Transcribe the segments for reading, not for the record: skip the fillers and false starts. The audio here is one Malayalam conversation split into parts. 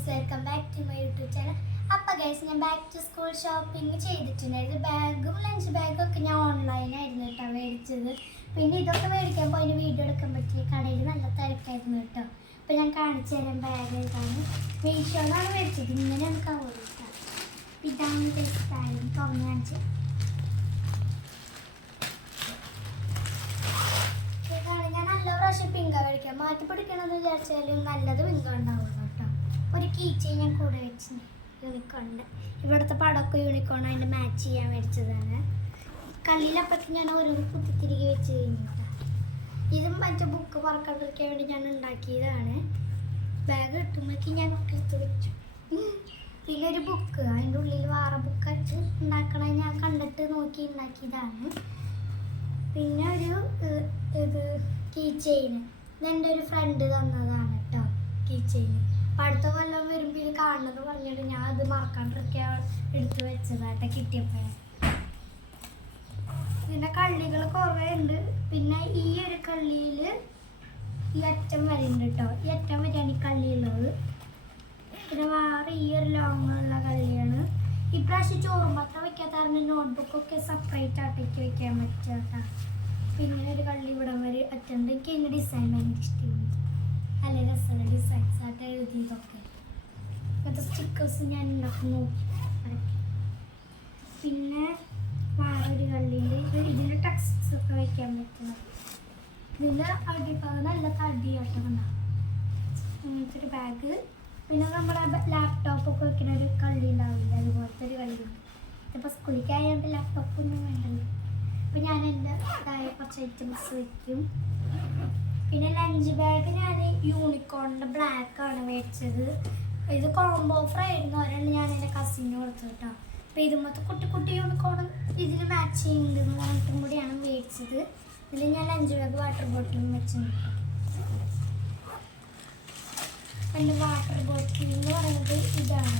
Guys, welcome back to my YouTube channel. അപ്പോൾ ഗൈസ്, ഞാൻ ബാക്ക് ടു സ്കൂൾ ഷോപ്പിംഗ് ചെയ്തിട്ടുണ്ടായിരുന്നു. ബാഗും ലഞ്ച് ബാഗും ഒക്കെ ഞാൻ ഓൺലൈനായിരുന്നു കേട്ടോ മേടിച്ചത്. പിന്നെ ഇതൊക്കെ മേടിക്കാൻ പോയി വീഡിയോ എടുക്കാൻ പറ്റിയ കടയിൽ നല്ല തിരക്കായിരുന്നു കേട്ടോ. അപ്പോൾ ഞാൻ കാണിച്ചു തരാം ബാഗ് ഏതാണ്. മീഷോന്നാണ് മേടിച്ചത്. ഇങ്ങനെയാണ് കവർ കേട്ടോ. ഇതാണ് ടെസ്റ്റായാലും തുറന്ന് കാണിച്ച് ഞാൻ നല്ല പ്രാവശ്യം പിങ്ക മേടിക്കാം. മാറ്റി പിടിക്കണമെന്ന് വിചാരിച്ചാലും നല്ലത് പിങ്ക ഉണ്ടാവുള്ളൂ കേട്ടോ. ഒരു കീച്ചെയിൻ ഞാൻ കൂടെ വെച്ച് യൂണിക്കോണിൻ്റെ ഇവിടുത്തെ പടമൊക്കെ യൂണിക്കോൺ അതിൻ്റെ മാച്ച് ചെയ്യാൻ മേടിച്ചതാണ്. കല്ലിലപ്പുറത്ത് ഞാൻ ഓരോ കുത്തിത്തിരികെ വെച്ച് കഴിഞ്ഞു കേട്ടോ. ഇതും മറ്റേ ബുക്ക് പറക്കാണ്ടിരിക്കാൻ വേണ്ടി ഞാൻ ഉണ്ടാക്കിയതാണ്. ബാഗ് കിട്ടുമ്പോഴേക്ക് ഞാൻ എടുത്ത് വെച്ചു. പിന്നെ ഒരു ബുക്ക്, അതിൻ്റെ ഉള്ളിൽ വേറെ ബുക്കായിട്ട് ഉണ്ടാക്കണത് ഞാൻ കണ്ടിട്ട് നോക്കി ഉണ്ടാക്കിയതാണ്. പിന്നെ ഒരു ഇത് കീ ചെയിൻ, ഇതെൻ്റെ ഒരു ഫ്രണ്ട് തന്നതാണ് കേട്ടോ. കീ ചെയിൻ അപ്പം അടുത്ത കൊല്ലം വരുമ്പോൾ ഇത് കാണണമെന്ന് പറഞ്ഞിട്ട് ഞാൻ അത് മറക്കാണ്ടിരിക്കാൻ എടുത്ത് വെച്ചതായിട്ട് കിട്ടിയപ്പോൾ. പിന്നെ കള്ളികൾ കുറേ ഉണ്ട്. പിന്നെ ഈ ഒരു കള്ളിയിൽ ഈ അറ്റം വരെ ഉണ്ട് കേട്ടോ. ഈ അറ്റം വരെയാണ് ഈ കള്ളിയുള്ളത്. പിന്നെ വേറെ ഈ ഒരു ലോങ്ങുള്ള കള്ളിയാണ്. ഇപ്രാവശ്യം ചോറും പത്രം വയ്ക്കാത്ത കാരണം നോട്ട്ബുക്കൊക്കെ സെപ്പറേറ്റ് ആട്ടേക്ക് വയ്ക്കാൻ പറ്റുക കേട്ടോ. പിന്നെ ഒരു കള്ളി ഇവിടം വരെ അറ്റണ്ട്. എനിക്ക് അതിൻ്റെ ഡിസൈൻ ഭയങ്കര ഇഷ്ടമാണ്. നല്ല രസമുള്ള ഡിസൈൻസ് ആയിട്ട് എഴുതിയതൊക്കെ. ഇങ്ങനത്തെ സ്റ്റിക്കേഴ്സ് ഞാൻ ഉണ്ടാക്കുന്നു. പിന്നെ വേറൊരു കള്ളിയിൽ ഇതിൻ്റെ ടെക്സ്റ്റ്സ് ഒക്കെ വയ്ക്കാൻ പറ്റുന്നത്. ഇതിൻ്റെ അടിഭാഗം നല്ല തടിയാട്ടം ഉണ്ടാവും. ഇങ്ങനത്തെ ഒരു ബാഗ്. പിന്നെ നമ്മുടെ ലാപ്ടോപ്പൊക്കെ വയ്ക്കുന്ന ഒരു കള്ളി ഉണ്ടാവില്ല, അതുപോലത്തെ ഒരു കള്ളിയുണ്ട്. ഇപ്പോൾ സ്കൂളിലേക്കായതുകൊണ്ട് ലാപ്ടോപ്പൊന്നും വേണ്ടല്ലോ. അപ്പോൾ ഞാൻ എൻ്റെതായ കുറച്ച് ഐറ്റംസ് വയ്ക്കും. പിന്നെ ലഞ്ച് ബാഗ് ഞാൻ യൂണിക്കോണിൻ്റെ ബ്ലാക്കാണ് മേടിച്ചത്. ഇത് കോംബോ ഓഫർ ആയിരുന്നു. ഒരെണ്ണം ഞാൻ എൻ്റെ കസിന് കൊടുത്തു കേട്ടോ. അപ്പോൾ ഇതുമൊത്തം കുട്ടി കുട്ടി യൂണിക്കോൺ ഇതിൽ മാച്ച് ചെയ്യുന്നുണ്ടെന്ന് പറഞ്ഞിട്ടും കൂടിയാണ് മേടിച്ചത്. ഇതിൽ ഞാൻ ലഞ്ച് ബാഗ് വാട്ടർ ബോട്ടിലും വെച്ചിട്ടുണ്ട്. എൻ്റെ വാട്ടർ ബോട്ടിൽ എന്ന് പറയുന്നത് ഇതാണ്.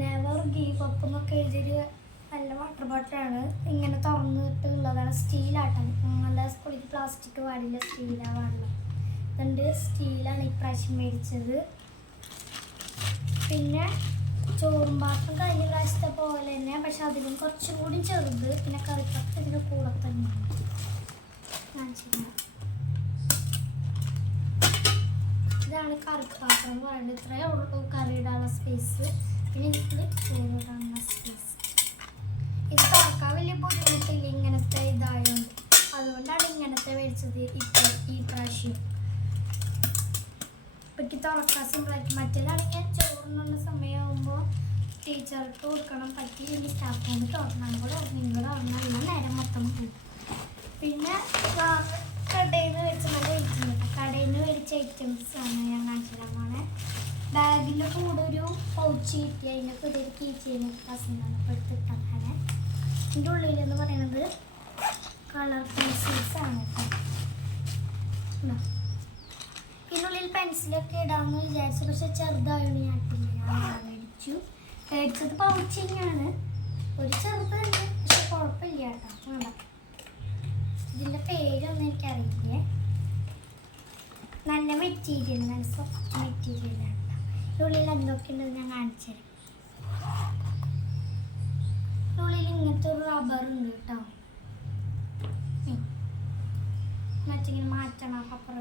നെവർ ഗീവ് അപ്പ് എന്നൊക്കെ എഴുതിയൊരു നല്ല വാട്ടർ ബോട്ടിലാണ്. ഇങ്ങനെ തുറന്നിട്ടുള്ളതാണ്. സ്റ്റീലാട്ടം. നല്ല സ്കൂളിൽ പ്ലാസ്റ്റിക് പാടില്ല, സ്റ്റീലാണ് പാടില്ല. അതുകൊണ്ട് സ്റ്റീലാണ് ഇപ്രാവശ്യം മേടിച്ചത്. പിന്നെ ചോറും പാത്രം കഴിഞ്ഞ പ്രാവശ്യത്തെ പോലെ തന്നെ, പക്ഷെ അതിലും കുറച്ചും കൂടി ചെറുത്. പിന്നെ കറിപ്പത്ത് ഇതിന് കൂടെ തന്നെയാണ്. ഇതാണ് കറിപ്പാത്രം എന്ന് പറയുന്നത്. ഇത്രയേ ഉള്ളൂ കറി ഇടാനുള്ള സ്പേസ്. പിന്നെ ഇതിൽ ചോറിടാനുള്ള സ്പേസ്. ഇത് തുറക്കാൻ വലിയ ബുദ്ധിമുട്ടില്ല ഇങ്ങനത്തെ ഇതായതുകൊണ്ട്. അതുകൊണ്ടാണ് ഇങ്ങനത്തെ മേടിച്ചത് ഈ പ്രാവശ്യം. ഇപ്പം എനിക്ക് തുറക്കാൻ സിമ്പിളായിട്ട്. മറ്റേതാണെങ്കിൽ ചോറിനുള്ള സമയമാകുമ്പോൾ ടീച്ചർക്ക് കൊടുക്കണം. പറ്റിയില്ലെങ്കിൽ സ്റ്റാഫ് കൊണ്ട് തുറന്നാൽ കൂടെ തുറന്നാൽ നേരം മൊത്തം പോകും. പിന്നെ കടയിൽ നിന്ന് മേടിച്ച നല്ല ഐറ്റം. കടയിൽ നിന്ന് മേടിച്ച ഐറ്റംസാണ് ഞാൻ കാണിച്ചിടാമാണ്. ബാഗിൻ്റെ കൂടെ ഒരു പൗച്ച് കിട്ടി. അതിൻ്റെ കൂടെ ഒരു കീ ചെയിൻ കസിനാണ് ഇപ്പോൾ എടുത്തിട്ടാണ്. ഇതിൻ്റെ ഉള്ളിലെന്ന് പറയുന്നത് കളർ പെൻസിൽസാണ് കേട്ടോ. ഇതിനുള്ളിൽ പെൻസിലൊക്കെ ഇടാമെന്ന് വിചാരിച്ചു, പക്ഷെ ചെറുതായോണ്ട് ഞാൻ മേടിച്ചത് പൗച്ച് തന്നെയാണ്. ഒരു ചെറുതുണ്ട്, പക്ഷെ കുഴപ്പമില്ല കേട്ടോ. വേണ്ട, ഇതിൻ്റെ പേരൊന്നും എനിക്കറിയില്ലേ. നല്ല മെറ്റീരിയൽ, നല്ല സോഫ്റ്റ് മെറ്റീരിയലാണ്. ഇതിനുള്ളിൽ എന്തൊക്കെയുണ്ടെന്ന് ഞാൻ കാണിച്ചു തരാം. ഇതിനുള്ളിൽ ഇങ്ങനത്തെ ഒരു റബ്ബറുണ്ട് കേട്ടോ. മറ്റിങ്ങനെ മാറ്റണം റബ്ബർ,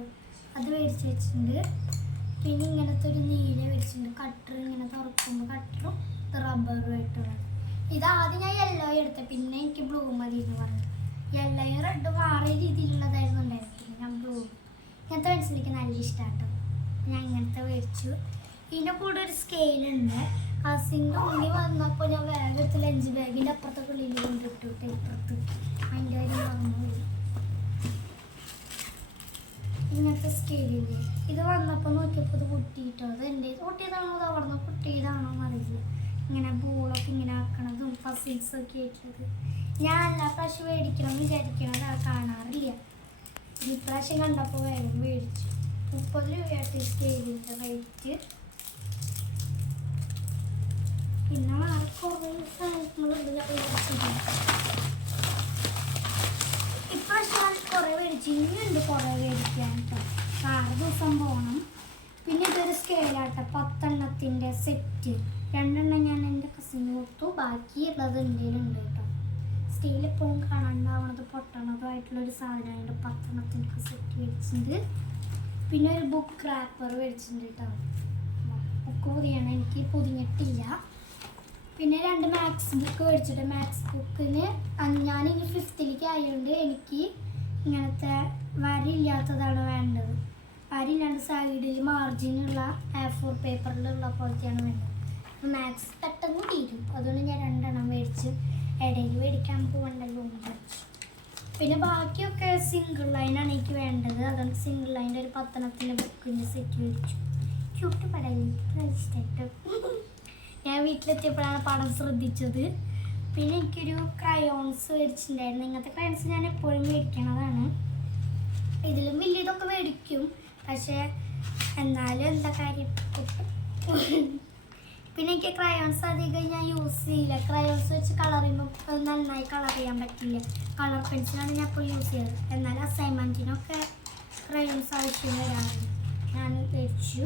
അത് മേടിച്ച് വെച്ചിട്ടുണ്ട്. പിന്നെ ഇങ്ങനത്തെ ഒരു നീല മേടിച്ചിട്ടുണ്ട്. കട്ടർ ഇങ്ങനെ തുറക്കുമ്പോൾ കട്ടറും റബ്ബറുമായിട്ടുള്ളത്. ഇതാദ്യം ഞാൻ യെല്ലോ എടുത്തത്, പിന്നെ എനിക്ക് ബ്ലൂ മതി എന്ന് പറഞ്ഞു. യെല്ലോയും റെഡും മാറിയ രീതിയിലുള്ളതായിരുന്നു ഉണ്ടായിരുന്നു. പിന്നെ ഞാൻ ബ്ലൂ. ഇങ്ങനത്തെ പെൻസിൽ എനിക്ക് നല്ല ഇഷ്ടമാട്ടോ. ഞാൻ ഇങ്ങനത്തെ മേടിച്ചു. ഇതിൻ്റെ കൂടെ ഒരു സ്കെയിലുണ്ട്. കസിൻ്റെ ഉള്ളിൽ വന്നപ്പോൾ ഞാൻ വേഗത്തിൽ ലഞ്ച് ബാഗിൻ്റെ അപ്പുറത്തെ ഉള്ളിൽ കൊണ്ടിട്ടു ഇപ്പുറത്ത്. അതിൻ്റെ കാര്യം മറന്നുപോയി. ഇങ്ങനത്തെ സ്കെയിലില്ലേ, ഇത് വന്നപ്പോൾ നോക്കിയപ്പോൾ ഇത് പൊട്ടിയിട്ടോ. അത് എൻ്റെ പൊട്ടിയതാണോ അത് അവിടെ നിന്ന് പൊട്ടിയതാണോ എന്നറിയില്ല. ഇങ്ങനെ ബോളൊക്കെ ഇങ്ങനെ ആക്കണതും ഫസിൽസൊക്കെ ആയിട്ടുള്ളത്. ഞാൻ എല്ലാ പ്രാവശ്യം മേടിക്കണം എന്ന് വിചാരിക്കണത് അത് കാണാറില്ല. ഇപ്രാവശ്യം കണ്ടപ്പോൾ വേഗം മേടിച്ചു. 30 രൂപയായിട്ട് സ്കെയിലിൻ്റെ റേറ്റ്. പിന്നെ വേറെ കുറേ സാധനങ്ങളുണ്ട്. ഇപ്രാവശ്യം കുറേ മേടിച്ചു. ഇനിയുണ്ട് കുറേ മേടിക്കാൻ കേട്ടോ. 6 ദിവസം പോകണം. പിന്നെ ഇതൊരു സ്കെയിലാട്ടെ 10 എണ്ണത്തിൻ്റെ സെറ്റ്. 2 എണ്ണം ഞാൻ എൻ്റെ കസിന് കൊടുത്തു, ബാക്കി ഉള്ളത് എന്തെങ്കിലും കേട്ടോ. സ്കെയിൽ എപ്പോഴും കാണാണ്ടാവണത് പൊട്ടണതുമായിട്ടുള്ളൊരു സാധനമായിട്ട് 10 എണ്ണത്തിൻ്റെ സെറ്റ് മേടിച്ചിട്ടുണ്ട്. പിന്നെ ഒരു ബുക്ക് റാപ്പർ മേടിച്ചിട്ടുണ്ട് കേട്ടോ. ബുക്ക് പൊതിയാണ്, എനിക്ക് പൊതിഞ്ഞിട്ടില്ല. പിന്നെ 2 മാത്സ് ബുക്ക് മേടിച്ചിട്ട് മാത്സ് ബുക്കിന് ഞാനിനി 5th ആയതുകൊണ്ട് എനിക്ക് ഇങ്ങനത്തെ വരയില്ലാത്തതാണ് വേണ്ടത്. വരയില്ലാണ്ട് സൈഡിൽ മാർജിനുള്ള A4 പേപ്പറിലുള്ള പോലത്തെയാണ് വേണ്ടത്. മാത്സ് പെട്ടെന്ന് തീരും, അതുകൊണ്ട് ഞാൻ 2 എണ്ണം മേടിച്ച് ഇടയിൽ മേടിക്കാൻ പോകണ്ടല്ലോ എന്ന് വിചാരിച്ചു. പിന്നെ ബാക്കിയൊക്കെ സിംഗിൾ ലൈനാണ് എനിക്ക് വേണ്ടത്, അതുകൊണ്ട് സിംഗിൾ ലൈൻ്റെ ഒരു 10 എണ്ണത്തിൻ്റെ ബുക്കിൻ്റെ സെറ്റ് മേടിച്ചു. ക്യൂട്ട് പടം ഇഷ്ടമായിട്ട്. ഞാൻ വീട്ടിലെത്തിയപ്പോഴാണ് പടം ശ്രദ്ധിച്ചത്. പിന്നെ എനിക്കൊരു ക്രയോൺസ് മേടിച്ചിട്ടുണ്ടായിരുന്നു. ഇങ്ങനത്തെ ക്രയോൺസ് ഞാൻ എപ്പോഴും മേടിക്കണതാണ്. ഇതിലും വലിയതൊക്കെ മേടിക്കും, പക്ഷേ എന്നാലും എന്താ കാര്യം. പിന്നെ എനിക്ക് ക്രയോൺസ് അധികം ഞാൻ യൂസ് ചെയ്യില്ല. ക്രയോൺസ് വെച്ച് കളർ ചെയ്യുമ്പോൾ നന്നായി കളർ ചെയ്യാൻ പറ്റില്ല. കളർ പെൻസിലാണ് ഞാൻ ഇപ്പോൾ യൂസ് ചെയ്തത്. എന്നാൽ അസൈൻമെൻറ്റിനൊക്കെ ക്രയോൺസ് ആവശ്യം വരാറുണ്ട്. ഞാൻ മേടിച്ചു.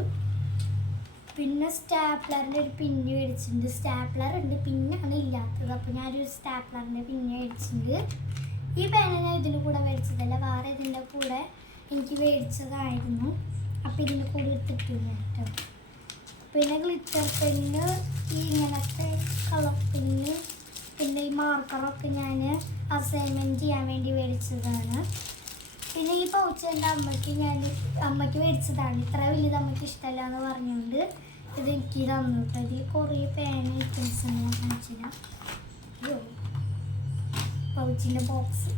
പിന്നെ സ്റ്റാപ്ലറിൻ്റെ ഒരു പിന്ന് മേടിച്ചിട്ടുണ്ട്. സ്റ്റാപ്ലർ ഉണ്ട്, പിന്നാണ് ഇല്ലാത്തത്. അപ്പോൾ ഞാനൊരു സ്റ്റാപ്ലറിൻ്റെ പിന്ന് മേടിച്ചിട്ടുണ്ട്. ഈ പേന ഞാൻ ഇതിൻ്റെ കൂടെ മേടിച്ചതല്ല, വേറെ ഇതിൻ്റെ കൂടെ എനിക്ക് മേടിച്ചതായിരുന്നു. അപ്പോൾ ഇതിൻ്റെ കൂടെ എടുത്തിട്ടില്ല കേട്ടോ. പിന്നെ ഗ്ലിറ്റർ പെന്ന്, ഈ ഇങ്ങനത്തെ കളർ പെന്ന്, പിന്നെ ഈ മാർക്കറൊക്കെ ഞാൻ അസൈൻമെൻറ്റ് ചെയ്യാൻ വേണ്ടി മേടിച്ചതാണ്. പിന്നെ ഈ പൗച്ച് എൻ്റെ അമ്മയ്ക്ക് മേടിച്ചതാണ്. ഇത്ര വലിയത് അമ്മയ്ക്ക് ഇഷ്ടമല്ല എന്ന് പറഞ്ഞുകൊണ്ട് ഇത് എനിക്ക് തന്നു കേട്ടോ. ഇതിൽ കുറേ പേന ഐറ്റംസ് ഞാൻ കാണിച്ചില്ല. പൗച്ചിൻ്റെ ബോക്സ്,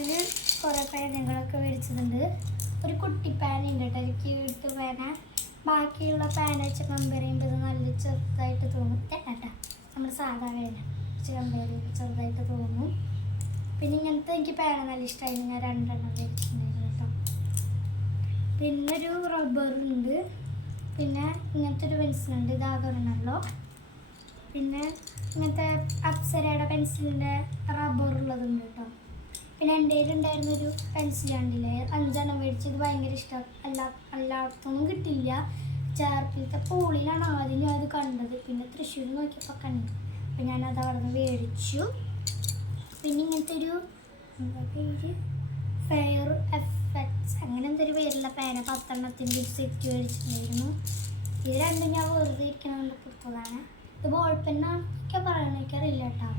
ഇതിൽ കുറേ പേനകളൊക്കെ മേടിച്ചതുണ്ട്. ഒരു കുട്ടി പേന ഉണ്ട് കേട്ടോ, എനിക്ക് വീട്ടു പേന. ബാക്കിയുള്ള പേന വെച്ച് കമ്പയർ ചെയ്യുമ്പോൾ ഇത് നല്ല ചെറുതായിട്ട് തോന്നും കേട്ടാ. നമ്മുടെ സാധാ പേന വെച്ച് കമ്പയർ ചെയ്യുമ്പോൾ ചെറുതായിട്ട് തോന്നും. പിന്നെ ഇങ്ങനത്തെ എനിക്ക് പേന നല്ല ഇഷ്ടമായിരുന്നു, ഞാൻ 2 എണ്ണം മേടിച്ചിട്ടുണ്ടായിരുന്നു കേട്ടോ. പിന്നൊരു റബ്ബറുണ്ട്. പിന്നെ ഇങ്ങനത്തെ ഒരു പെൻസിലുണ്ട്, ഇതാകണല്ലോ. പിന്നെ ഇങ്ങനത്തെ അപ്സരയുടെ പെൻസിലിൻ്റെ റബ്ബറുള്ളതുണ്ട് കേട്ടോ. പിന്നെ എൻ്റെ കയ്യിലുണ്ടായിരുന്നൊരു പെൻസിൽ കണ്ടില്ലേ, 5 എണ്ണം മേടിച്ചത് ഭയങ്കര ഇഷ്ടം. എല്ലായിടത്തൊന്നും കിട്ടില്ല. ചേർപ്പിലത്തെ പോളിയിലാണ് ആദ്യം ഞാൻ അത് കണ്ടത്. പിന്നെ തൃശ്ശൂർ നോക്കിയപ്പോൾ കണ്ടു, അപ്പം ഞാനത് അവിടെ നിന്ന് മേടിച്ചു. പിന്നെ ഇങ്ങനത്തെ ഒരു എന്താ പേര്, ഫെയർ എഫക്ട്സ് അങ്ങനെ എന്തൊരു പേരുള്ള പേന 10 എണ്ണത്തിൻ്റെ ഒരു സെറ്റ് മേടിച്ചിട്ടുണ്ടായിരുന്നു. ഇത് 2 ഞാൻ വെറുതെ ഇരിക്കണതുകൊണ്ട് കൊടുത്തതാണ്. ഇത് ബോൾ പെന്നൊക്കെ പറയണ എനിക്കറിയില്ല കേട്ടോ,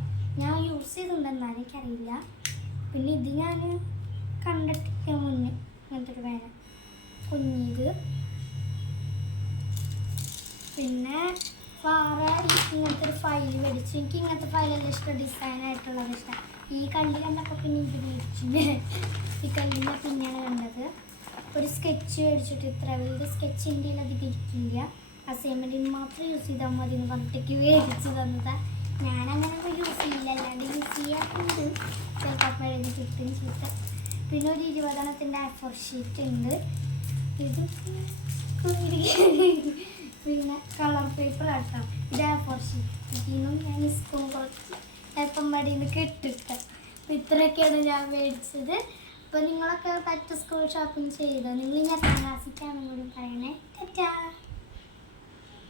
ഞാൻ യൂസ് ചെയ്തിട്ടുണ്ട് എന്നാലും എനിക്കറിയില്ല. പിന്നെ ഇത് ഞാൻ കണ്ടിട്ടില്ല മുന്നേ, ഇങ്ങനത്തെ ഒരു പേന കുഞ്ഞിത്. പിന്നെ വേറെ ഇങ്ങനത്തെ ഒരു ഫയൽ മേടിച്ചു. എനിക്ക് ഇങ്ങനത്തെ ഫയലെല്ലാം ഇഷ്ടം, ഡിസൈനായിട്ടുള്ളത് ഇഷ്ടം. ഈ കല്ല് കണ്ടപ്പോൾ പിന്നെ എനിക്ക് മേടിച്ചിട്ടുണ്ട്. ഈ കല്ലിനെ പിന്നെയാണ് കണ്ടത്. ഒരു സ്കെച്ച് മേടിച്ചിട്ട്, ഇത്ര വലിയ സ്കെച്ച് ഇന്ത്യയിൽ അധികം ഇരിക്കില്ല, അസൈൻമെൻറ്റിന് മാത്രം യൂസ് ചെയ്താൽ മതി എന്ന് പറഞ്ഞിട്ടേക്ക് മേടിച്ച് തന്നതാണ്. ഞാനങ്ങനെ യൂസ് ചെയ്യില്ല, അല്ലാണ്ട് യൂസ് ചെയ്യാറുണ്ട്, ചിലപ്പോൾ എഴുതി കിട്ടും ചീത്ത. പിന്നെ ഒരു 20 എണ്ണത്തിൻ്റെ A4 ഷീറ്റ് ഉണ്ട്. ഇത് പിന്നെ കളർ പേപ്പർ ആട്ടോ. ഇത് A4 ഷീറ്റ്. ഇതിനും ഞാൻ സ്കൂൾ കുറച്ച് എപ്പം മടിയിൽ നിന്ന് കിട്ടിട്ട്. അപ്പോൾ ഇത്രയൊക്കെയാണ് ഞാൻ മേടിച്ചത്. അപ്പോൾ നിങ്ങളൊക്കെ പറ്റ സ്കൂൾ ഷോപ്പിംഗ് ചെയ്തോ? നിങ്ങൾ ഞാൻ ക്ലാസ്സിക്കാണെന്ന് കൂടി പറയണേ. ടാറ്റാ.